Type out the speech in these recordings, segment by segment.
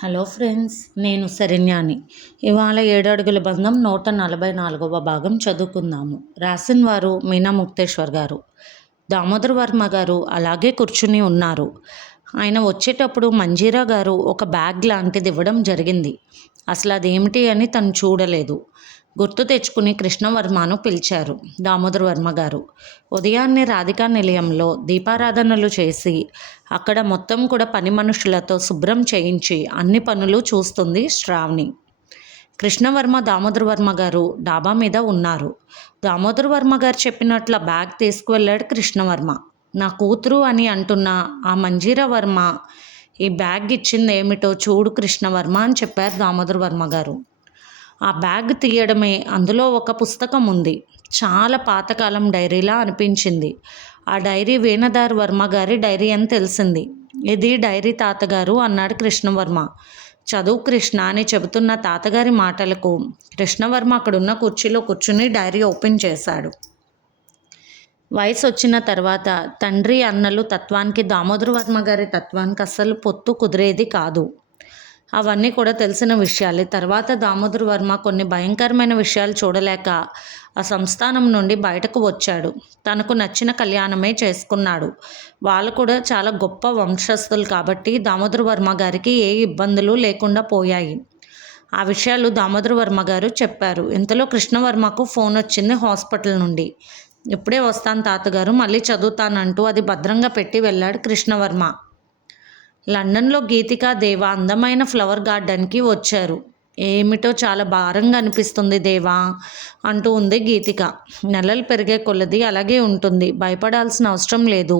Hello friends, నేను శరణ్యాని. ఇవాళ 7 అడుగుల బంధం 144వ భాగం చదువుకుందాము. రాసిన వారు మీనా ముక్తేశ్వర్ గారు. దామోదర్ వర్మ గారు అలాగే కూర్చుని ఉన్నారు. ఆయన వచ్చేటప్పుడు మంజీరా గారు ఒక బ్యాగ్ లాంటిది ఇవ్వడం జరిగింది. అసలు అదేమిటి అని తను చూడలేదు. గుర్తు తెచ్చుకుని కృష్ణవర్మను పిలిచారు దామోదర్ వర్మ గారు. ఉదయాన్నే రాధికా నిలయంలో దీపారాధనలు చేసి అక్కడ మొత్తం కూడా పని మనుషులతో శుభ్రం చేయించి అన్ని పనులు చూస్తుంది శ్రావణి. కృష్ణవర్మ దామోదర్ వర్మ గారు డాబా మీద ఉన్నారు. దామోదర్ వర్మ గారు చెప్పినట్ల బ్యాగ్ తీసుకువెళ్ళాడు కృష్ణవర్మ. నా కూతురు అని అంటున్న ఆ మంజీరా వర్మ ఈ బ్యాగ్ ఇచ్చింది ఏమిటో చూడు కృష్ణవర్మ అని చెప్పారు దామోదర్ వర్మ గారు. ఆ బ్యాగ్ తీయడమే అందులో ఒక పుస్తకం ఉంది. చాలా పాతకాలం డైరీలా అనిపించింది. ఆ డైరీ వేణుదార్ వర్మ గారి డైరీ అని తెలిసింది. ఇది డైరీ తాతగారు అన్నాడు కృష్ణవర్మ. చదువు కృష్ణ అని చెబుతున్న తాతగారి మాటలకు కృష్ణవర్మ అక్కడున్న కుర్చీలో కూర్చుని డైరీ ఓపెన్ చేశాడు. వయసు వచ్చిన తర్వాత తండ్రి అన్నలు తత్వానికి దామోదర్ వర్మ గారి తత్వానికి అస్సలు పొత్తు కుదిరేది కాదు. అవన్నీ కూడా తెలిసిన విషయాలే. తర్వాత దామోదర్ వర్మ కొన్ని భయంకరమైన విషయాలు చూడలేక ఆ సంస్థానం నుండి బయటకు వచ్చాడు. తనకు నచ్చిన కళ్యాణమే చేసుకున్నాడు. వాళ్ళు కూడా చాలా గొప్ప వంశస్థులు కాబట్టి దామోదర్ వర్మ గారికి ఏ ఇబ్బందులు లేకుండా పోయాయి. ఆ విషయాలు దామోదర్ వర్మ గారు చెప్పారు. ఇంతలో కృష్ణవర్మకు ఫోన్ వచ్చింది హాస్పిటల్ నుండి. ఇప్పుడే వస్తాను తాతగారు, మళ్ళీ చదువుతానంటూ అది భద్రంగా పెట్టి వెళ్ళాడు కృష్ణవర్మ. లండన్లో గీతిక దేవా అందమైన ఫ్లవర్ గార్డెన్కి వచ్చారు. ఏమిటో చాలా భారంగా అనిపిస్తుంది దేవా అంటూ ఉంది గీతిక. నెలలు పెరిగే కొలది అలాగే ఉంటుంది, భయపడాల్సిన అవసరం లేదు.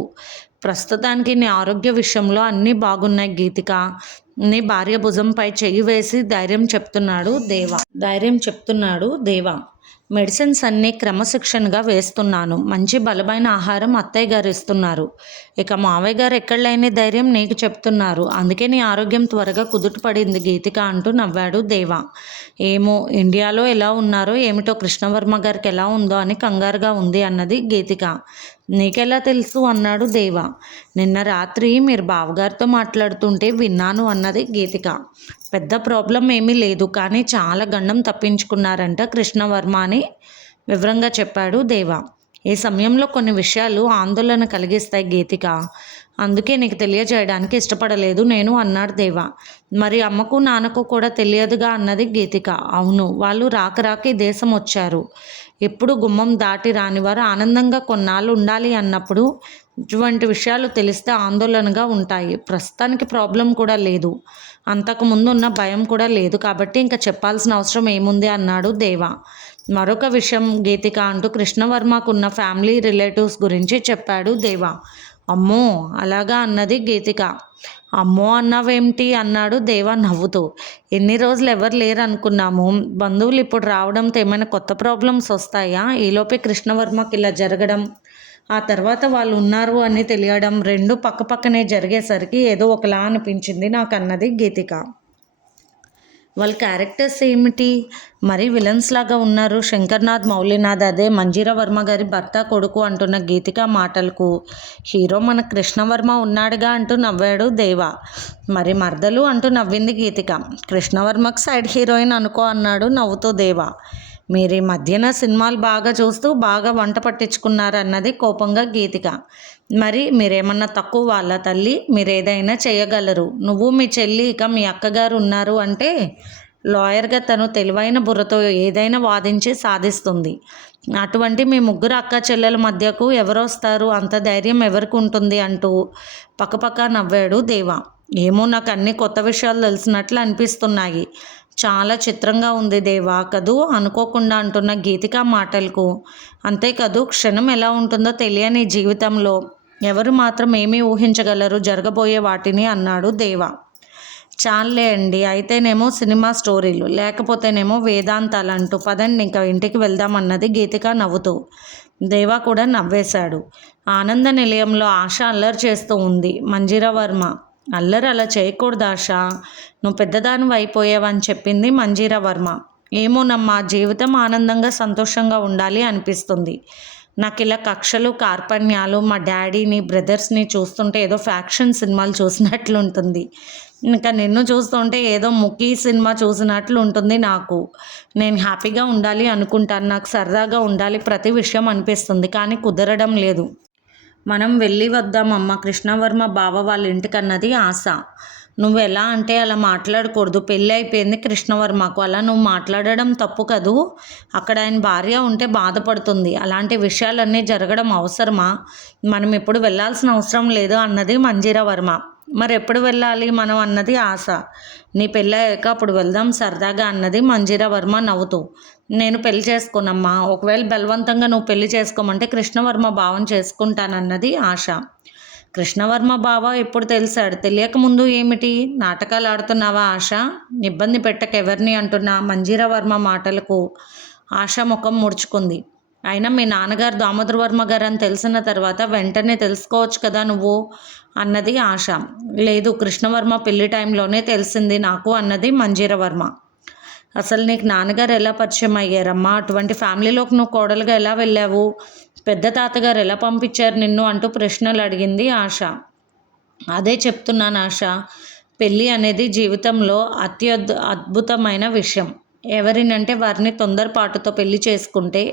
ప్రస్తుతానికి నీ ఆరోగ్య విషయంలో అన్నీ బాగున్నాయి గీతిక. నీ భార్య భుజంపై చెయ్యి వేసి ధైర్యం చెప్తున్నాడు దేవా. మెడిసిన్స్ అన్నీ క్రమశిక్షణగా వేస్తున్నాను. మంచి బలమైన ఆహారం అత్తయ్య గారు ఇస్తున్నారు. ఇక మావయ్య గారు ఎక్కడ లేని ధైర్యం నీకు చెప్తున్నారు. అందుకే నీ ఆరోగ్యం త్వరగా కుదుటపడింది గీతిక అంటూ నవ్వాడు దేవా. ఏమో ఇండియాలో ఎలా ఉన్నారో ఏమిటో, కృష్ణవర్మ గారికి ఎలా ఉందో అని కంగారుగా ఉంది అన్నది గీతిక. నీకెలా తెలుసు అన్నాడు దేవా. నిన్న రాత్రి మీరు బావగారితో మాట్లాడుతుంటే విన్నాను అన్నది గీతిక. పెద్ద ప్రాబ్లం ఏమీ లేదు, కానీ చాలా గండం తప్పించుకున్నారంట కృష్ణవర్మ అని వివరంగా చెప్పాడు దేవా. ఈ సమయంలో కొన్ని విషయాలు ఆందోళన కలిగిస్తాయి గీతిక, అందుకే నీకు తెలియజేయడానికి ఇష్టపడలేదు నేను అన్నాడు దేవా. మరి అమ్మకు నాన్నకు కూడా తెలియదుగా అన్నది గీతిక. అవును, వాళ్ళు రాక ఈ దేశం వచ్చారు. ఎప్పుడు గుమ్మం దాటి రానివారు ఆనందంగా కొన్నాళ్ళు ఉండాలి అన్నప్పుడు ఇటువంటి విషయాలు తెలిస్తే ఆందోళనగా ఉంటాయి. ప్రస్తుతానికి ప్రాబ్లం కూడా లేదు, అంతకుముందు ఉన్న భయం కూడా లేదు, కాబట్టి ఇంకా చెప్పాల్సిన అవసరం ఏముంది అన్నాడు దేవా. మరొక విషయం గీతిక అంటూ కృష్ణవర్మకున్న ఫ్యామిలీ రిలేటివ్స్ గురించి చెప్పాడు దేవా. అమ్మో అలాగా అన్నది గీతిక. అమ్మో అన్నావేమిటి అన్నాడు దేవా నవ్వుతూ. ఎన్ని రోజులు ఎవరు లేరు అనుకున్నాము, బంధువులు ఇప్పుడు రావడంతో ఏమైనా కొత్త ప్రాబ్లమ్స్ వస్తాయా? ఈలోపే కృష్ణవర్మకి ఇలా జరగడం, ఆ తర్వాత వాళ్ళు ఉన్నారు అని తెలియడం, రెండు పక్కపక్కనే జరిగేసరికి ఏదో ఒకలా అనిపించింది నాకు అన్నది గీతిక. వాళ్ళ క్యారెక్టర్స్ ఏమిటి? మరి విలన్స్ లాగా ఉన్నారు. శంకర్నాథ్ మౌలినాథ్ అదే మంజీరా వర్మ గారి భర్త కొడుకు అంటున్న గీతిక మాటలకు హీరో మన కృష్ణవర్మ ఉన్నాడుగా అంటూ నవ్వాడు దేవా. మరి మర్దలు అంటూ నవ్వింది గీతిక. కృష్ణవర్మకు సైడ్ హీరోయిన్ అనుకో అన్నాడు నవ్వుతూ దేవా. మీరు ఈ మధ్యన సినిమాలు బాగా చూస్తూ బాగా వంట పట్టించుకున్నారన్నది కోపంగా గీతిక. మరి మీరేమన్నా తక్కువ వాళ్ళ తల్లి? మీరేదైనా చేయగలరు. నువ్వు మీ చెల్లి ఇక మీ అక్కగారు ఉన్నారు అంటే లాయర్గా తను తెలివైన బుర్రతో ఏదైనా వాదించి సాధిస్తుంది. అటువంటి మీ ముగ్గురు అక్క చెల్లెల మధ్యకు ఎవరొస్తారు? అంత ధైర్యం ఎవరికి ఉంటుంది అంటూ పక్కపక్క నవ్వాడు దేవా. ఏమో, నాకు అన్ని కొత్త విషయాలు తెలిసినట్లు అనిపిస్తున్నాయి. చాలా చిత్రంగా ఉంది దేవా కదూ అనుకోకుండా అంటున్న గీతిక మాటలకు. అంతే కదూ, క్షణం ఎలా ఉంటుందో తెలియని జీవితంలో ఎవరు మాత్రం ఏమీ ఊహించగలరు జరగబోయే వాటిని అన్నాడు దేవా. చాలే అండి, అయితేనేమో సినిమా స్టోరీలు, లేకపోతేనేమో వేదాంతాలు అంటూ పదండి ఇంకా ఇంటికి వెళ్దామన్నది గీతిక నవ్వుతూ. దేవా కూడా నవ్వేశాడు. ఆనంద నిలయంలో ఆశ అల్లరి చేస్తూ ఉంది. మంజీరా వర్మ, అల్లరి అలా చేయకూడదు ఆశ, నువ్వు పెద్దదానివి అయిపోయావని చెప్పింది మంజీరా వర్మ. ఏమోనమ్మా, జీవితం ఆనందంగా సంతోషంగా ఉండాలి అనిపిస్తుంది. నాకు ఇలా కక్షలు కార్పణ్యాలు మా డాడీని బ్రదర్స్ని చూస్తుంటే ఏదో ఫ్యాక్షన్ సినిమాలు చూసినట్లుంటుంది. ఇంకా నిన్ను చూస్తుంటే ఏదో ముఖీ సినిమా చూసినట్లు ఉంటుంది నాకు. నేను హ్యాపీగా ఉండాలి అనుకుంటాను, నాకు సరదాగా ఉండాలి ప్రతి విషయం అనిపిస్తుంది, కానీ కుదరడం లేదు. మనం వెళ్ళి వద్దామమ్మ కృష్ణవర్మ బావ వాళ్ళ ఇంటికన్నది ఆశ. నువ్వు ఎలా అంటే అలా మాట్లాడకూడదు, పెళ్ళి అయిపోయింది కృష్ణవర్మకు, అలా నువ్వు మాట్లాడడం తప్పు కదూ. అక్కడ ఆయన భార్య ఉంటే బాధపడుతుంది, అలాంటి విషయాలన్నీ జరగడం అవసరమా? మనం ఎప్పుడు వెళ్ళాల్సిన అవసరం లేదు అన్నది మంజీరా వర్మ. మరి ఎప్పుడు వెళ్ళాలి మనం అన్నది ఆశ. నీ పెళ్ళయ్యాక అప్పుడు వెళ్దాం సరదాగా అన్నది మంజీరా వర్మ నవ్వుతూ. నేను పెళ్లి చేసుకోనమ్మా, ఒకవేళ బలవంతంగా నువ్వు పెళ్లి చేసుకోమంటే కృష్ణవర్మ భావం చేసుకుంటానన్నది ఆశ. కృష్ణవర్మ బావ ఎప్పుడు తెలిసాడు? తెలియకముందు ఏమిటి నాటకాలు ఆడుతున్నావా ఆశ? ఇబ్బంది పెట్టక ఎవరిని అంటున్నా? మంజీరా వర్మ మాటలకు ఆశ ముఖం ముడుచుకుంది. అయినా మీ నాన్నగారు దామోదర వర్మ గారు అని తెలిసిన తర్వాత వెంటనే తెలుసుకోవచ్చు కదా నువ్వు అన్నది ఆశ. లేదు, కృష్ణవర్మ పెళ్లి టైంలోనే తెలిసింది నాకు అన్నది మంజీరా వర్మ. అసలు నీకు నాన్నగారు ఎలా పరిచయం అయ్యారమ్మా? అటువంటి ఫ్యామిలీలోకి నువ్వు కోడలుగా ఎలా వెళ్ళావు? పెద్ద తాతగారు ఎలా పంపించారు నిన్ను అంటూ ప్రశ్నలు అడిగింది ఆశ. అదే చెప్తున్నాను ఆశ, పెళ్ళి అనేది జీవితంలో అద్భుతమైన విషయం. ఎవరినంటే వారిని తొందరపాటుతో పెళ్లి చేసుకుంటే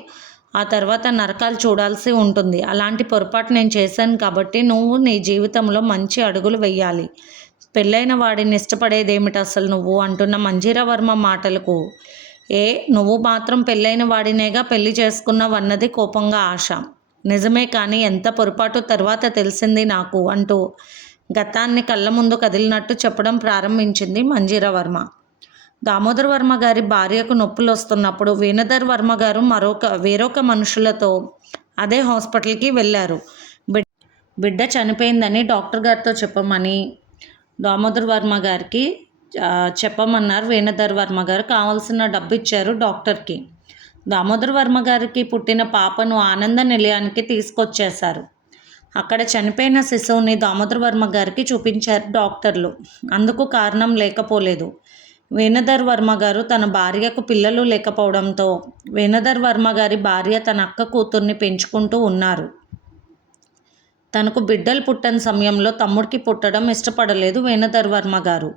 ఆ తర్వాత నరకాలు చూడాల్సి ఉంటుంది. అలాంటి పొరపాటు నేను చేశాను కాబట్టి నువ్వు నీ జీవితంలో మంచి అడుగులు వెయ్యాలి. పెళ్ళైన వాడిని ఇష్టపడేదేమిటి అసలు నువ్వు అంటున్న మంజీరా వర్మ మాటలకు నువ్వు మాత్రం పెళ్ళైన వాడినేగా పెళ్లి చేసుకున్నావు అన్నది కోపంగా ఆశ. నిజమే, కానీ ఎంత పొరపాటు తర్వాత తెలిసింది నాకు అంటూ గతాన్ని కళ్ళ ముందు కదిలినట్టు చెప్పడం ప్రారంభించింది మంజీరా వర్మ. దామోదర్ వర్మ గారి భార్యకు నొప్పులు వస్తున్నప్పుడు వీణధర్ వర్మ గారు వేరొక మనుషులతో అదే హాస్పిటల్కి వెళ్ళారు. బిడ్డ చనిపోయిందని డాక్టర్ గారితో చెప్పమని దామోదర్ వర్మ గారికి చెప్పమన్నారు. వీణధర్ వర్మ గారు కావాల్సిన డబ్బు ఇచ్చారు డాక్టర్కి. దామోదర్ వర్మ గారికి పుట్టిన పాపను ఆనంద నిలయానికి తీసుకొచ్చేశారు. అక్కడ చనిపోయిన శిశువుని దామోదర్ వర్మ గారికి చూపించారు డాక్టర్లు. అందుకు కారణం లేకపోలేదు. వీణధర్ వర్మ గారు తన భార్యకు పిల్లలు లేకపోవడంతో వీణధర్ వర్మ గారి భార్య తన అక్క కూతుర్ని పెంచుకుంటూ ఉన్నారు. తనకు బిడ్డలు పుట్టని సమయంలో తమ్ముడికి పుట్టడం ఇష్టపడలేదు వీణధర్ వర్మ గారు.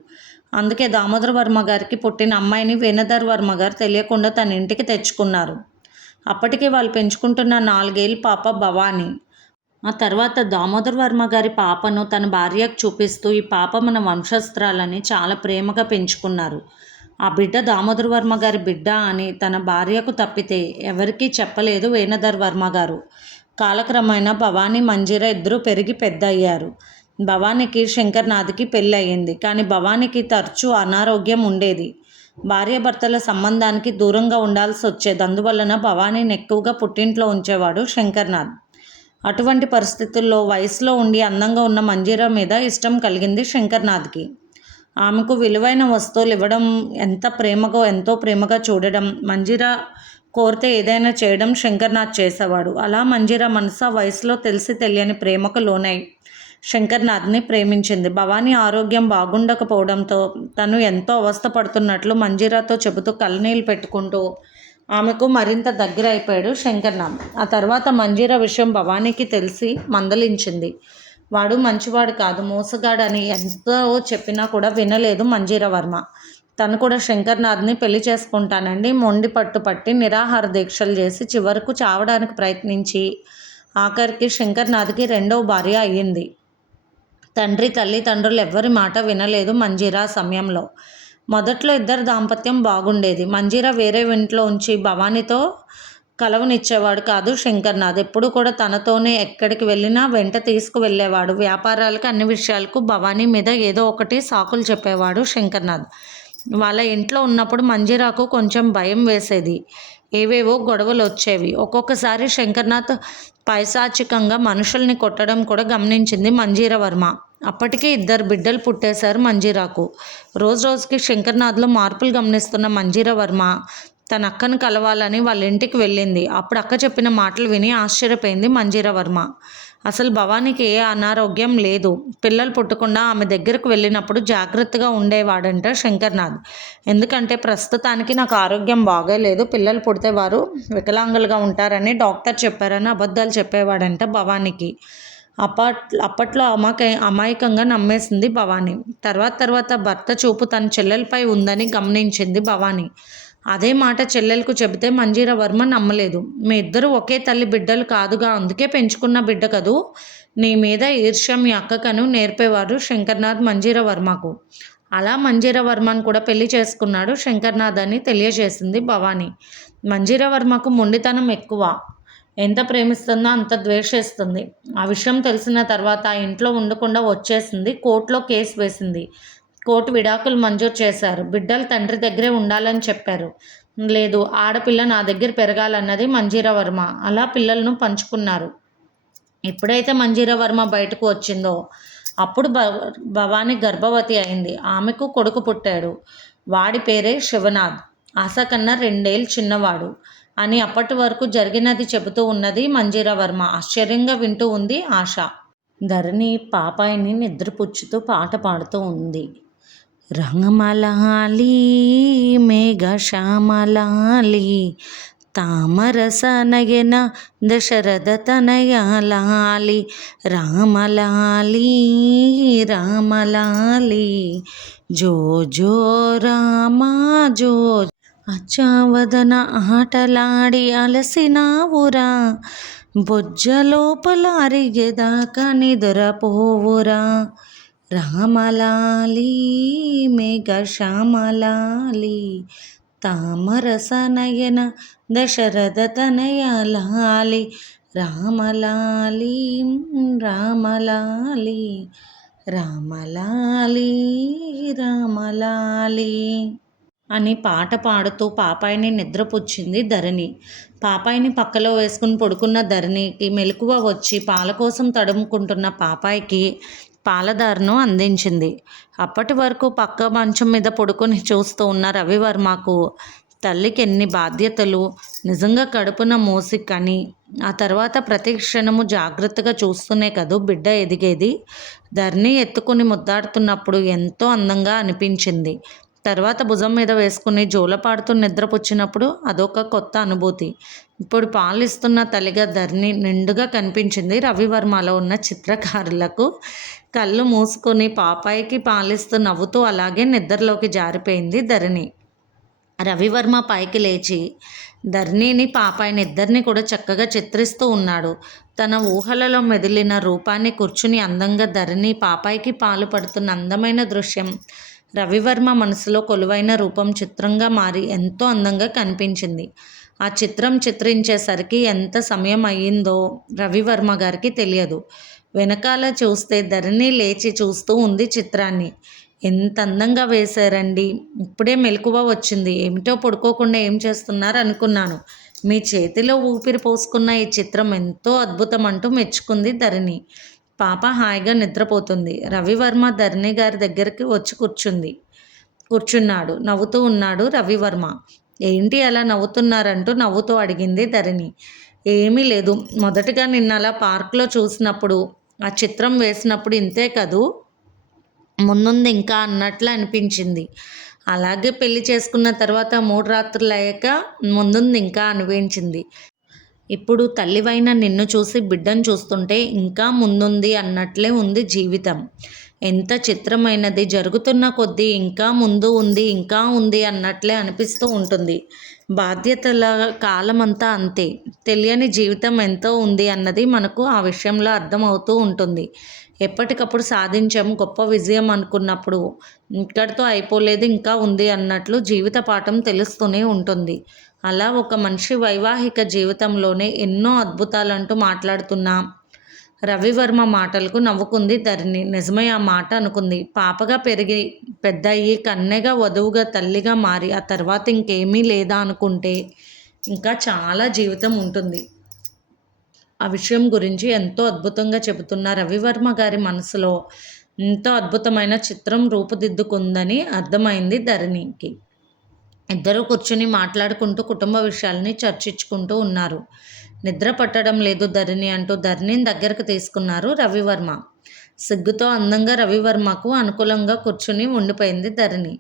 అందుకే దామోదర్ వర్మ గారికి పుట్టిన అమ్మాయిని వీణధర్ వర్మ గారు తెలియకుండా తన ఇంటికి తెచ్చుకున్నారు. అప్పటికి వాళ్ళు పెంచుకుంటున్న 4 ఏళ్ళ పాప భవానీ. ఆ తర్వాత దామోదర్ వర్మ గారి పాపను తన భార్యకు చూపిస్తూ ఈ పాప మన వంశస్త్రాలని చాలా ప్రేమగా పెంచుకున్నారు. ఆ బిడ్డ దామోదర్ వర్మ గారి బిడ్డ అని తన భార్యకు తప్పితే ఎవరికీ చెప్పలేదు వీణధర్ వర్మ గారు. కాలక్రమేణా భవానీ మంజీరా ఇద్దరూ పెరిగి పెద్ద అయ్యారు. భవానీకి శంకర్నాథ్కి పెళ్ళి అయ్యింది. కానీ భవానీకి తరచూ అనారోగ్యం ఉండేది. భార్యాభర్తల సంబంధానికి దూరంగా ఉండాల్సి వచ్చేది. అందువలన భవానీని ఎక్కువగా పుట్టింట్లో ఉంచేవాడు శంకర్నాథ్. అటువంటి పరిస్థితుల్లో వయసులో ఉండి అందంగా ఉన్న మంజీరా మీద ఇష్టం కలిగింది శంకర్నాథ్కి. ఆమెకు విలువైన వస్తువులు ఇవ్వడం, ఎంతో ప్రేమగా చూడడం, మంజీరా కోరితే ఏదైనా చేయడం శంకర్నాథ్ చేసేవాడు. అలా మంజీరా మనసు ఆ వయసులో తెలిసి తెలియని ప్రేమకు లోనై శంకర్నాథ్ని ప్రేమించింది. భవానీ ఆరోగ్యం బాగుండకపోవడంతో తను ఎంతో అవస్థపడుతున్నట్లు మంజీరాతో చెబుతూ కళ్ళనీళ్ళు పెట్టుకుంటూ ఆమెకు మరింత దగ్గర అయిపోయాడు శంకర్నాథ్. ఆ తర్వాత మంజీరా విషయం భవానీకి తెలిసి మందలించింది. వాడు మంచివాడు కాదు, మోసగాడని ఎంతో చెప్పినా కూడా వినలేదు మంజీరా వర్మ. తను కూడా శంకర్నాథ్ని పెళ్లి చేసుకుంటానండి మొండి పట్టుపట్టి నిరాహార దీక్షలు చేసి చివరకు చావడానికి ప్రయత్నించి ఆఖరికి శంకర్నాథ్కి 2వ భార్య అయ్యింది. తండ్రి తల్లిదండ్రులు ఎవ్వరి మాట వినలేదు మంజీరా సమయంలో. మొదట్లో ఇద్దరు దాంపత్యం బాగుండేది. మంజీరా వేరే ఇంట్లో ఉంచి భవానీతో కలవనిచ్చేవాడు కాదు శంకర్నాథ్. ఎప్పుడు కూడా తనతోనే ఎక్కడికి వెళ్ళినా వెంట తీసుకువెళ్ళేవాడు. వ్యాపారాలకు అన్ని విషయాలకు భవానీ మీద ఏదో ఒకటి సాకులు చెప్పేవాడు శంకర్నాథ్. వాళ్ళ ఇంట్లో ఉన్నప్పుడు మంజీరాకు కొంచెం భయం వేసేది. ఏవేవో గొడవలు వచ్చేవి. ఒక్కొక్కసారి శంకర్నాథ్ పైశాచికంగా మనుషుల్ని కొట్టడం కూడా గమనించింది మంజీరా వర్మ. అప్పటికే 2 బిడ్డలు పుట్టేశారు మంజీరాకు. రోజుకి శంకర్నాథ్లో మార్పులు గమనిస్తున్న మంజీరా వర్మ తన అక్కను కలవాలని వాళ్ళ ఇంటికి వెళ్ళింది. అప్పుడు అక్క చెప్పిన మాటలు విని ఆశ్చర్యపోయింది మంజీరా వర్మ. అసలు భవానీకి ఏ అనారోగ్యం లేదు. పిల్లలు పుట్టకుండా ఆమె దగ్గరకు వెళ్ళినప్పుడు జాగ్రత్తగా ఉండేవాడంట శంకర్నాథ్. ఎందుకంటే ప్రస్తుతానికి నాకు ఆరోగ్యం బాగోలేదు, పిల్లలు పుడితే వారు వికలాంగులుగా ఉంటారని డాక్టర్ చెప్పారని అబద్ధాలు చెప్పేవాడంట భవానీకి. అప్పట్లో అమాయకంగా నమ్మేసింది భవాని. తర్వాత భర్త చూపు తన చెల్లెలపై ఉందని గమనించింది భవాని. అదే మాట చెల్లెలకు చెబితే మంజీరా వర్మ నమ్మలేదు. మీ ఇద్దరు ఒకే తల్లి బిడ్డలు కాదుగా, అందుకే పెంచుకున్న బిడ్డ కదూ. నీ మీద ఈర్ష్య మీ అక్కకను నేర్పేవాడు శంకర్నాథ్ మంజీరా వర్మకు. అలా మంజీరా వర్మను కూడా పెళ్లి చేసుకున్నాడు శంకర్నాథ్ అని తెలియజేసింది భవాని. మంజీరా వర్మకు మొండితనం ఎక్కువ. ఎంత ప్రేమిస్తుందో అంత ద్వేషిస్తుంది. ఆ విషయం తెలిసిన తర్వాత ఆ ఇంట్లో ఉండకుండా వచ్చేసింది. కోర్టులో కేసు వేసింది. కోర్టు విడాకులు మంజూరు చేశారు. బిడ్డలు తండ్రి దగ్గరే ఉండాలని చెప్పారు. లేదు, ఆడపిల్ల నా దగ్గర పెరగాలన్నది మంజీరా వర్మ. అలా పిల్లలను పంచుకున్నారు. ఎప్పుడైతే మంజీరా వర్మ బయటకు వచ్చిందో అప్పుడు భవాని గర్భవతి అయింది. ఆమెకు కొడుకు పుట్టాడు. వాడి పేరే శివనాథ్. ఆశ కన్నా 2 ఏళ్ళు చిన్నవాడు అని అప్పటి వరకు జరిగినది చెబుతూ ఉన్నది మంజీరా వర్మ. ఆశ్చర్యంగా వింటూ ఉంది ఆశ. ధరణి పాపాయిని నిద్రపుచ్చుతూ పాట పాడుతూ ఉంది. రంగమలాలి మేఘ శ్యామలాలి తామరస నయన దశరథ తనయాలాలి రామలాలి రామలాలి జో జో రామా జో అచ్చావదన ఆటలాడి అలసినావురా బొజ్జ లోపల అరిగేదాకా నిదురపోవురా రామలాలి మేఘ శ్యామలాలి తామరస నయన దశరథ తనయాలాలి రామలాలి రామలాలి రామలాలి రామలాలి అని పాట పాడుతూ పాపాయిని నిద్రపుచ్చింది ధరణి. పాపాయిని పక్కలో వేసుకుని పడుకున్న ధరణికి మెలకువ వచ్చి పాల కోసం తడుముకుంటున్న పాపాయికి పాలదారను అందించింది. అప్పటి వరకు పక్క మంచం మీద పడుకొని చూస్తూ ఉన్న రవివర్మకు తల్లికి ఎన్ని బాధ్యతలు. నిజంగా కడుపున మోసి కని ఆ తర్వాత ప్రతి క్షణము జాగ్రత్తగా చూస్తూనే కదూ బిడ్డ ఎదిగేది. ధరణి ఎత్తుకుని ముద్దాడుతున్నప్పుడు ఎంతో అందంగా అనిపించింది. తర్వాత భుజం మీద వేసుకుని జోలపాడుతూ నిద్రపుచ్చినప్పుడు అదొక కొత్త అనుభూతి. ఇప్పుడు పాలిస్తున్న తల్లిగా ధరణి నిండుగా కనిపించింది. రవివర్మలో ఉన్న చిత్రకారులకు కళ్ళు మూసుకొని పాపాయికి పాలిస్తూ నవ్వుతూ అలాగే నిద్రలోకి జారిపోయింది ధరణి. రవివర్మ పైకి లేచి ధరణిని పాపాయిని ఇద్దరిని కూడా చక్కగా చిత్రిస్తూ ఉన్నాడు. తన ఊహలలో మెదిలిన రూపాన్ని కూర్చుని అందంగా ధరణి పాపాయికి పాలు పడుతున్న అందమైన దృశ్యం రవివర్మ మనసులో కొలువైన రూపం చిత్రంగా మారి ఎంతో అందంగా కనిపించింది. ఆ చిత్రం చిత్రించేసరికి ఎంత సమయం అయ్యిందో రవివర్మ గారికి తెలియదు. వెనకాల చూస్తే ధరణి లేచి చూస్తూ ఉంది చిత్రాన్ని. ఎంత అందంగా వేశారండి, ఇప్పుడే మెలకువ వచ్చింది, ఏమిటో పడుకోకుండా ఏం చేస్తున్నారు అనుకున్నాను. మీ చేతిలో ఊపిరి పోసుకున్న ఈ చిత్రం ఎంతో అద్భుతం అంటూ మెచ్చుకుంది ధరణి. పాప హాయిగా నిద్రపోతుంది. రవివర్మ ధరణి గారి దగ్గరికి వచ్చి కూర్చున్నాడు. నవ్వుతూ ఉన్నాడు రవివర్మ. ఏంటి అలా నవ్వుతున్నారంటూ నవ్వుతూ అడిగింది ధరణి. ఏమీ లేదు, మొదటగా నిన్న అలా పార్క్లో చూసినప్పుడు ఆ చిత్రం వేసినప్పుడు ఇంతే కదూ, ముందుంది ఇంకా అన్నట్లు అనిపించింది. అలాగే పెళ్లి చేసుకున్న తర్వాత 3 రాత్రులు అయ్యాక ముందుంది ఇంకా అనిపించింది. ఇప్పుడు తల్లివైన నిన్ను చూసి బిడ్డను చూస్తుంటే ఇంకా ముందుంది అన్నట్లే ఉంది జీవితం. ఎంత చిత్రమైనది, జరుగుతున్న కొద్దీ ఇంకా ముందు ఉంది ఇంకా ఉంది అన్నట్లే అనిపిస్తూ ఉంటుంది. బాధ్యతల కాలమంతా అంతే. తెలియని జీవితం ఎంతో ఉంది అన్నది మనకు ఆ విషయంలో అర్థమవుతూ ఉంటుంది. ఎప్పటికప్పుడు సాధించాం గొప్ప విజయం అనుకున్నప్పుడు ఇక్కడితో అయిపోలేదు ఇంకా ఉంది అన్నట్లు జీవిత పాఠం తెలుస్తూనే ఉంటుంది. అలా ఒక మనిషి వైవాహిక జీవితంలోనే ఎన్నో అద్భుతాలంటూ మాట్లాడుతున్న రవివర్మ మాటలకు నవ్వుకుంది ధరణి. నిజమే ఆ మాట అనుకుంది. పాపగా పెరిగి పెద్ద అయ్యి కన్నెగా వధువుగా తల్లిగా మారి ఆ తర్వాత ఇంకేమీ లేదా అనుకుంటే ఇంకా చాలా జీవితం ఉంటుంది. ఆ విషయం గురించి ఎంతో అద్భుతంగా చెబుతున్న రవివర్మ గారి మనసులో ఎంతో అద్భుతమైన చిత్రం రూపుదిద్దుకుందని అర్థమైంది ధరణికి. ఇద్దరూ కూర్చుని మాట్లాడుకుంటూ కుటుంబ విషయాల్ని చర్చించుకుంటూ ఉన్నారు. నిద్ర పట్టడం లేదు ధరణి అంటూ ధరణిని దగ్గరకు తీసుకున్నారు రవివర్మ. సిగ్గుతో అందంగా రవివర్మకు అనుకూలంగా కూర్చుని ఉండిపోయింది ధరణి.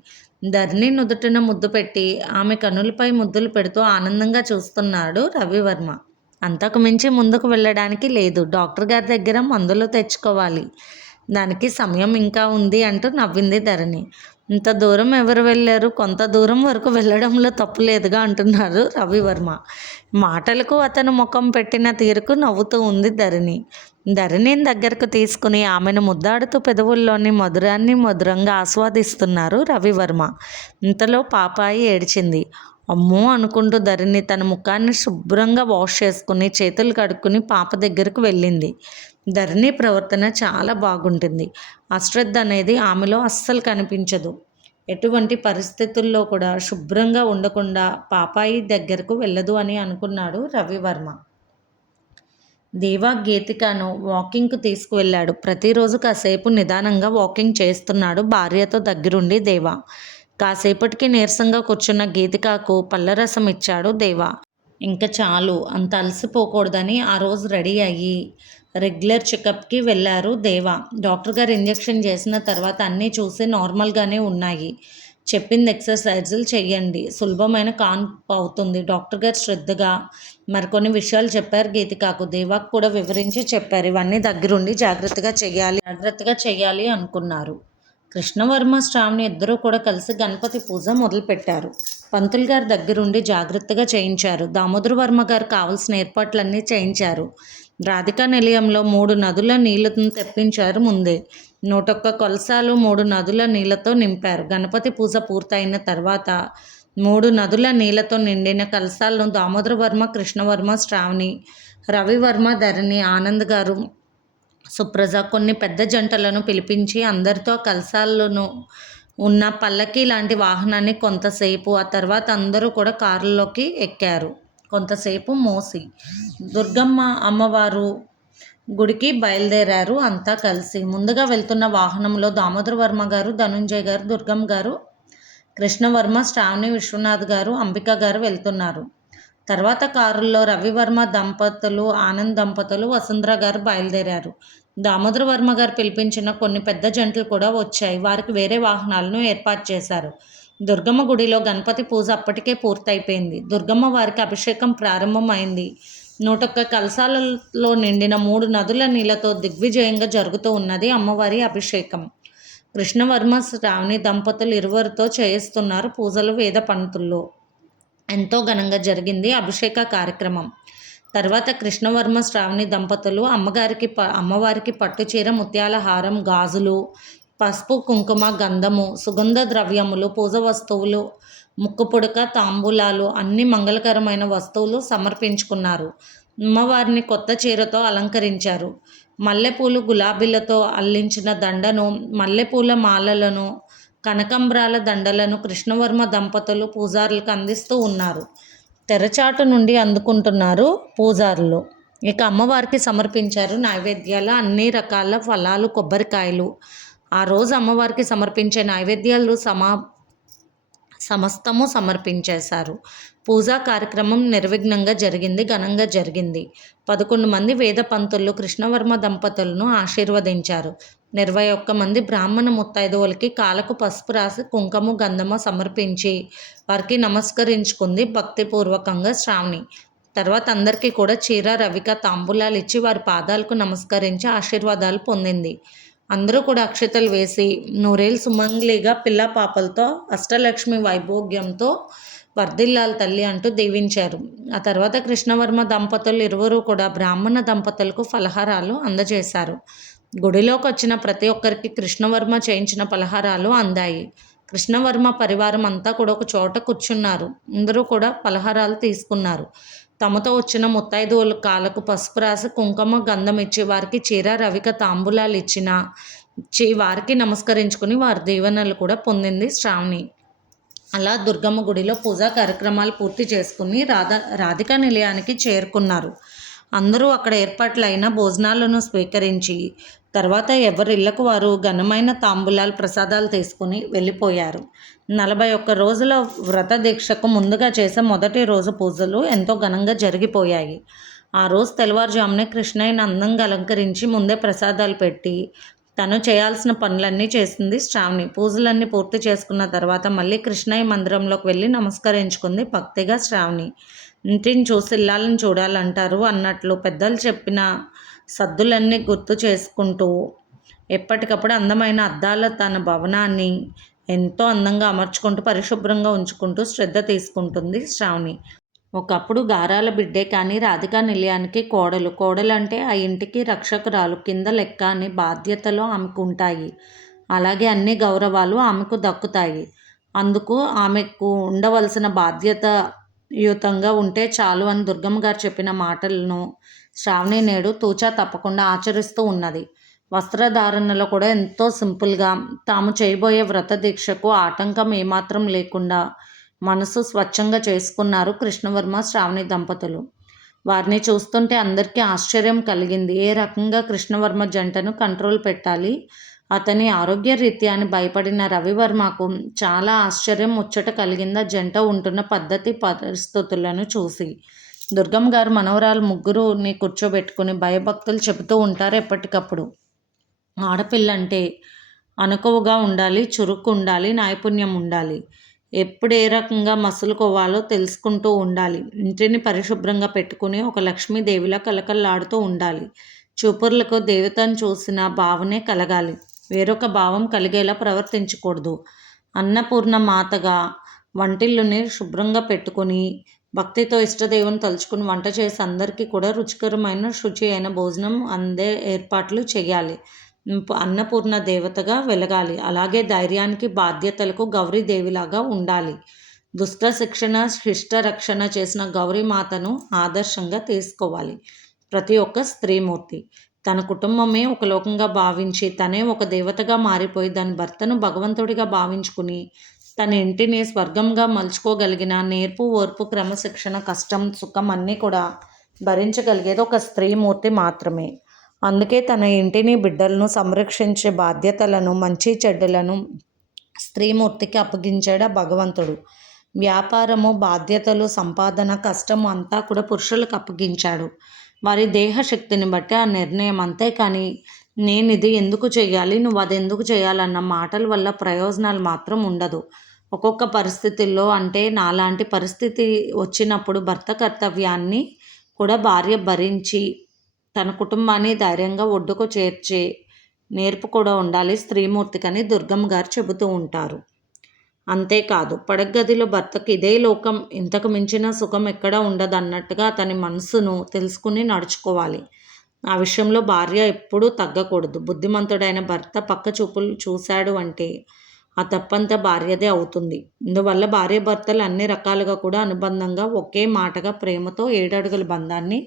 ధరణి నుదుటిన ముద్దు పెట్టి ఆమె కనులపై ముద్దులు పెడుతూ ఆనందంగా చూస్తున్నాడు రవివర్మ. అంతకు మించి ముందుకు వెళ్ళడానికి లేదు. డాక్టర్ గారి దగ్గర మందులు తెచ్చుకోవాలి. దానికి సమయం ఇంకా ఉంది అంటూ నవ్వింది ధరణి. ఇంత దూరం ఎవరు వెళ్ళారు? కొంత దూరం వరకు వెళ్ళడంలో తప్పు లేదుగా అంటున్నారు రవివర్మ. మాటలకు అతను ముఖం పెట్టిన తీరుకు నవ్వుతూ ఉంది ధరణి. ధరణిని దగ్గరకు తీసుకుని ఆమెను ముద్దాడుతూ పెదవుల్లోని మధురాన్ని మధురంగా ఆస్వాదిస్తున్నారు రవివర్మ. ఇంతలో పాపాయి ఏడ్చింది. అమ్మో అనుకుంటూ ధరణి తన ముఖాన్ని శుభ్రంగా వాష్ చేసుకుని చేతులు కడుక్కుని పాప దగ్గరకు వెళ్ళింది. ధరణి ప్రవర్తన చాలా బాగుంటుంది. అశ్రద్ధ అనేది ఆమెలో అస్సలు కనిపించదు. ఎటువంటి పరిస్థితుల్లో కూడా శుభ్రంగా ఉండకుండా పాపాయి దగ్గరకు వెళ్ళదు అని అనుకున్నాడు రవివర్మ. దేవా గీతికను వాకింగ్కు తీసుకువెళ్ళాడు. ప్రతిరోజు కాసేపు నిదానంగా వాకింగ్ చేస్తున్నాడు భార్యతో దగ్గరుండి దేవా. కాసేపటికి నీరసంగా కూర్చున్న గీతికకు పళ్ళరసం ఇచ్చాడు దేవా. ఇంకా చాలు, అంత అలసిపోకూడదని ఆ రోజు రెడీ అయ్యి రెగ్యులర్ చెకప్కి వెళ్ళారు దేవా. డాక్టర్ గారు ఇంజెక్షన్ చేసిన తర్వాత అన్నీ చూసి నార్మల్గానే ఉన్నాయి. చెప్పింది ఎక్సర్సైజులు చెయ్యండి, సులభమైన కాన్పు అవుతుంది. డాక్టర్ గారు శ్రద్ధగా మరికొన్ని విషయాలు చెప్పారు గీతికకు. దేవాకు కూడా వివరించి చెప్పారు. ఇవన్నీ దగ్గరుండి జాగ్రత్తగా చెయ్యాలి అనుకున్నారు. కృష్ణవర్మ శ్రావణి ఇద్దరూ కూడా కలిసి గణపతి పూజ మొదలుపెట్టారు. పంతులు గారి దగ్గరుండి జాగ్రత్తగా చేయించారు. దామోదర వర్మ గారు కావలసిన ఏర్పాట్లన్నీ చేయించారు. రాధికా నిలయంలో 3 నదుల నీళ్లను తెప్పించారు. ముందే 101 కలశాలు 3 నదుల నీళ్లతో నింపారు. గణపతి పూజ పూర్తయిన తర్వాత 3 నదుల నీళ్లతో నిండిన కలశాలను దామోదర వర్మ, కృష్ణవర్మ, శ్రావణి, రవివర్మ, ధరణి, ఆనంద్ గారు, సుప్రజ కొన్ని పెద్ద జంటలను పిలిపించి అందరితో కలశాలను ఉన్న పల్లకి లాంటి వాహనాన్ని కొంతసేపు, ఆ తర్వాత అందరూ కూడా కారులోకి ఎక్కారు. కొంతసేపు మోసి దుర్గమ్మ అమ్మవారు గుడికి బయలుదేరారు అంతా కలిసి. ముందుగా వెళ్తున్న వాహనంలో దామోదర వర్మ గారు, ధనుంజయ్ గారు, దుర్గమ్మ గారు, కృష్ణవర్మ, శ్రావణి, విశ్వనాథ్ గారు, అంబిక గారు వెళ్తున్నారు. తర్వాత కారుల్లో రవివర్మ దంపతులు, ఆనంద్ దంపతులు, వసుంధర గారు బయలుదేరారు. దామోదర వర్మ గారు పిలిపించిన కొన్ని పెద్ద జంటలు కూడా వచ్చాయి. వారికి వేరే వాహనాలను ఏర్పాటు చేశారు. దుర్గమ్మ గుడిలో గణపతి పూజ అప్పటికే పూర్తయిపోయింది. దుర్గమ్మ వారికి అభిషేకం ప్రారంభం అయింది. 101 కలశాలలో నిండిన 3 నదుల నీళ్లతో దిగ్విజయంగా జరుగుతూ ఉన్నది అమ్మవారి అభిషేకం. కృష్ణవర్మ, శ్రావణి దంపతులు ఇరువురితో చేయిస్తున్నారు పూజలు. వేద పండితుల్లో ఎంతో ఘనంగా జరిగింది అభిషేక కార్యక్రమం. తర్వాత కృష్ణవర్మ, శ్రావణి దంపతులు అమ్మవారికి పట్టుచీర, ముత్యాల హారం, గాజులు, పసుపు, కుంకుమ, గంధము, సుగంధ ద్రవ్యములు, పూజ వస్తువులు, ముక్కు పుడక, తాంబూలాలు, అన్ని మంగళకరమైన వస్తువులు సమర్పించుకున్నారు. అమ్మవారిని కొత్త చీరతో అలంకరించారు. మల్లెపూలు, గులాబీలతో అల్లించిన దండను, మల్లెపూల మాలలను, కనకంబ్రాల దండలను కృష్ణవర్మ దంపతులు పూజారులకు అందిస్తూ ఉన్నారు. తెరచాటు నుండి అందుకుంటున్నారు పూజారులు. ఇక అమ్మవారికి సమర్పించారు నైవేద్యాలు, అన్ని రకాల ఫలాలు, కొబ్బరికాయలు. ఆ రోజు అమ్మవారికి సమర్పించే నైవేద్యాలు సమస్తము సమర్పించేశారు. పూజా కార్యక్రమం నిర్విఘ్నంగా జరిగింది, ఘనంగా జరిగింది. 11 మంది వేద పంతులు కృష్ణవర్మ దంపతులను ఆశీర్వదించారు. 21 మంది బ్రాహ్మణ ముత్తైదువులకి కాలకు పసుపు రాసి కుంకుమ, గంధము సమర్పించి వారికి నమస్కరించుకుంది భక్తిపూర్వకంగా శ్రావణి. తర్వాత అందరికీ కూడా చీర, రవిక, తాంబూలాలు ఇచ్చి వారి పాదాలకు నమస్కరించి ఆశీర్వాదాలు పొందింది. అందరూ కూడా అక్షతలు వేసి నూరేళ్ళు సుమంగళిగా పిల్ల పాపలతో అష్టలక్ష్మి వైభోగ్యంతో వర్ధిల్లాలి తల్లి అంటూ దీవించారు. ఆ తర్వాత కృష్ణవర్మ దంపతులు ఇరువురు కూడా బ్రాహ్మణ దంపతులకు ఫలహారాలు అందజేశారు. గుడిలోకి వచ్చిన ప్రతి ఒక్కరికి కృష్ణవర్మ చేయించిన పలహారాలు అందాయి. కృష్ణవర్మ పరివారం అంతా కూడా ఒక చోట కూర్చున్నారు. అందరూ కూడా పలహారాలు తీసుకున్నారు. తమతో వచ్చిన ముత్తైదువుల కాళ్ళకు పసుపు రాసి కుంకుమ, గంధం ఇచ్చి వారికి చీర, రవిక, తాంబూలాలు ఇచ్చి వారికి నమస్కరించుకుని వారి దీవెనలు కూడా పొందింది శ్రావణి. అలా దుర్గమ్మ గుడిలో పూజా కార్యక్రమాలు పూర్తి చేసుకుని రాధికా నిలయానికి చేరుకున్నారు. అందరూ అక్కడ ఏర్పాట్లైన భోజనాలను స్వీకరించి తర్వాత ఎవరిళ్లకు వారు ఘనమైన తాంబూలాలు, ప్రసాదాలు తీసుకుని వెళ్ళిపోయారు. 41 రోజుల వ్రత దీక్షకు ముందుగా చేసే మొదటి రోజు పూజలు ఎంతో ఘనంగా జరిగిపోయాయి. ఆ రోజు తెల్లవారుజామునే కృష్ణయ్యను అందంగా అలంకరించి ముందే ప్రసాదాలు పెట్టి తను చేయాల్సిన పనులన్నీ చేసింది శ్రావణి. పూజలన్నీ పూర్తి చేసుకున్న తర్వాత మళ్ళీ కృష్ణయ్య మందిరంలోకి వెళ్ళి నమస్కరించుకుంది భక్తిగా శ్రావణి. ఇంటిని చూసి ఇల్లాలని చూడాలంటారు అన్నట్లు పెద్దలు చెప్పిన సద్దులన్నీ గుర్తు చేసుకుంటూ ఎప్పటికప్పుడు అందమైన అద్దాల తన భవనాన్ని ఎంతో అందంగా అమర్చుకుంటూ పరిశుభ్రంగా ఉంచుకుంటూ శ్రద్ధ తీసుకుంటుంది శ్రావణి. ఒకప్పుడు గారాల బిడ్డే కానీ రాధికా నిలయానికి కోడలు. కోడలంటే ఆ ఇంటికి రక్షకురాలు. కింద లెక్క అని బాధ్యతలు ఆమెకు ఉంటాయి. అలాగే అన్ని గౌరవాలు ఆమెకు దక్కుతాయి. అందుకు ఆమెకు ఉండవలసిన బాధ్యతయుతంగా ఉంటే చాలు అని దుర్గమ్మ గారు చెప్పిన మాటలను శ్రావణి నేడు తూచా తప్పకుండా ఆచరిస్తూ ఉన్నది. వస్త్రధారణలో కూడా ఎంతో సింపుల్గా తాము చేయబోయే వ్రత దీక్షకు ఆటంకం ఏమాత్రం లేకుండా మనసు స్వచ్ఛంగా చేసుకున్నారు కృష్ణవర్మ శ్రావణి దంపతులు. వారిని చూస్తుంటే అందరికీ ఆశ్చర్యం కలిగింది. ఏ రకంగా కృష్ణవర్మ జంటను కంట్రోల్ పెట్టాలి, అతని ఆరోగ్య రీత్యా అని భయపడిన రవివర్మకు చాలా ఆశ్చర్యం ముచ్చట కలిగింది ఆ జంట ఉంటున్న పద్ధతి పరిస్థితులను చూసి. దుర్గమ్మ గారు మనవరాలు ముగ్గురుని కూర్చోబెట్టుకుని భయభక్తులు చెబుతూ ఉంటారు ఎప్పటికప్పుడు. ఆడపిల్లంటే అణకువగా ఉండాలి, చురుకు ఉండాలి, నైపుణ్యం ఉండాలి, ఎప్పుడు ఏ రకంగా మసులుకోవాలో తెలుసుకుంటూ ఉండాలి, ఇంటిని పరిశుభ్రంగా పెట్టుకుని ఒక లక్ష్మీదేవిలా కలకల్లాడుతూ ఉండాలి, చూపుర్లకు దేవతను చూసిన భావనే కలగాలి, వేరొక భావం కలిగేలా ప్రవర్తించకూడదు. అన్నపూర్ణ మాతగా వంటిల్లుని శుభ్రంగా పెట్టుకుని భక్తితో ఇష్టదేవుని తలుచుకుని వంట చేసి అందరికీ కూడా రుచికరమైన శుచి అయిన భోజనం అందే ఏర్పాట్లు చేయాలి. అన్నపూర్ణ దేవతగా వెలగాలి. అలాగే ధైర్యానికి బాధ్యతలకు గౌరీదేవిలాగా ఉండాలి. దుష్ట శిక్షణ శిష్ట రక్షణ చేసిన గౌరీమాతను ఆదర్శంగా తీసుకోవాలి ప్రతి ఒక్క స్త్రీమూర్తి. తన కుటుంబమే ఒక లోకంగా భావించి తనే ఒక దేవతగా మారిపోయి దాని భర్తను భగవంతుడిగా భావించుకుని తన ఇంటిని స్వర్గంగా మలుచుకోగలిగిన నేర్పు, ఓర్పు, క్రమశిక్షణ, కష్టం, సుఖం అన్నీ కూడా భరించగలిగేది ఒక స్త్రీమూర్తి మాత్రమే. అందుకే తన ఇంటిని, బిడ్డలను సంరక్షించే బాధ్యతలను, మంచి చెడ్డలను స్త్రీమూర్తికి అప్పగించాడు భగవంతుడు. వ్యాపారము, బాధ్యతలు, సంపాదన, కష్టము అంతా కూడా పురుషులకు అప్పగించాడు. వారి దేహశక్తిని బట్టి ఆ నిర్ణయం. అంతేకాని నేను ఇది ఎందుకు చేయాలి, నువ్వు అది ఎందుకు చేయాలన్న మాటల వల్ల ప్రయోజనాలు మాత్రం ఉండదు. ఒక్కొక్క పరిస్థితుల్లో అంటే నాలాంటి పరిస్థితి వచ్చినప్పుడు భర్త కర్తవ్యాన్ని కూడా భార్య భరించి తన కుటుంబాన్ని ధైర్యంగా ఒడ్డుకు చేర్చే నేర్పు కూడా ఉండాలి స్త్రీమూర్తికని దుర్గమ్మ గారు చెబుతూ ఉంటారు. అంతేకాదు పడగదిలో భర్తకు ఇదే లోకం, ఇంతకు మించిన సుఖం ఎక్కడా ఉండదన్నట్టుగా అతని మనసును తెలుసుకుని నడుచుకోవాలి. ఆ విషయంలో భార్య ఎప్పుడూ తగ్గకూడదు. బుద్ధిమంతుడైన భర్త పక్క చూపులు చూశాడు అంటే ఆ తప్పంతా భార్యదే అవుతుంది. ఇందువల్ల భార్యాభర్తలు అన్ని రకాలుగా కూడా అనుబంధంగా ఒకే మాటగా ప్రేమతో 7 అడుగుల బంధాన్ని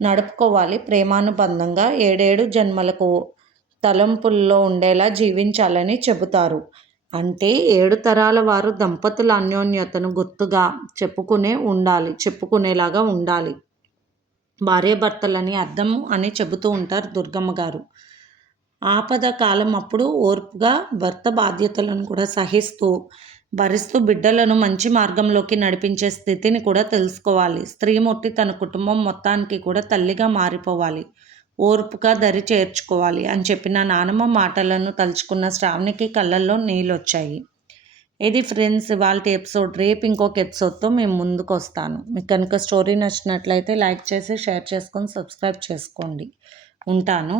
నడుపుకోవాలి. ప్రేమానుబంధంగా 7 జన్మలకు తలంపుల్లో ఉండేలా జీవించాలని చెబుతారు. అంటే 7 తరాల వారు దంపతుల అన్యోన్యతను గుర్తుగా చెప్పుకునేలాగా ఉండాలి భార్యాభర్తలని అర్థం అని చెబుతూ ఉంటారు దుర్గమ్మ గారు. ఆపద కాలం అప్పుడు ఓర్పుగా భర్త బాధ్యతలను కూడా భరిస్తూ బిడ్డలను మంచి మార్గంలోకి నడిపించే స్థితిని కూడా తెలుసుకోవాలి. స్త్రీమూర్తి తన కుటుంబం మొత్తానికి కూడా తల్లిగా మారిపోవాలి, ఓర్పుగా దరి చేర్చుకోవాలి అని చెప్పిన నానమ్మ మాటలను తలుచుకున్న శ్రావణికి కళ్ళల్లో నీళ్ళొచ్చాయి. ఇది ఫ్రెండ్స్ ఇవాల్టి ఎపిసోడ్. రేపు ఇంకొక ఎపిసోడ్తో మేము ముందుకు వస్తాను. మీకు కనుక స్టోరీ నచ్చినట్లయితే లైక్ చేసి షేర్ చేసుకొని సబ్స్క్రైబ్ చేసుకోండి. ఉంటాను.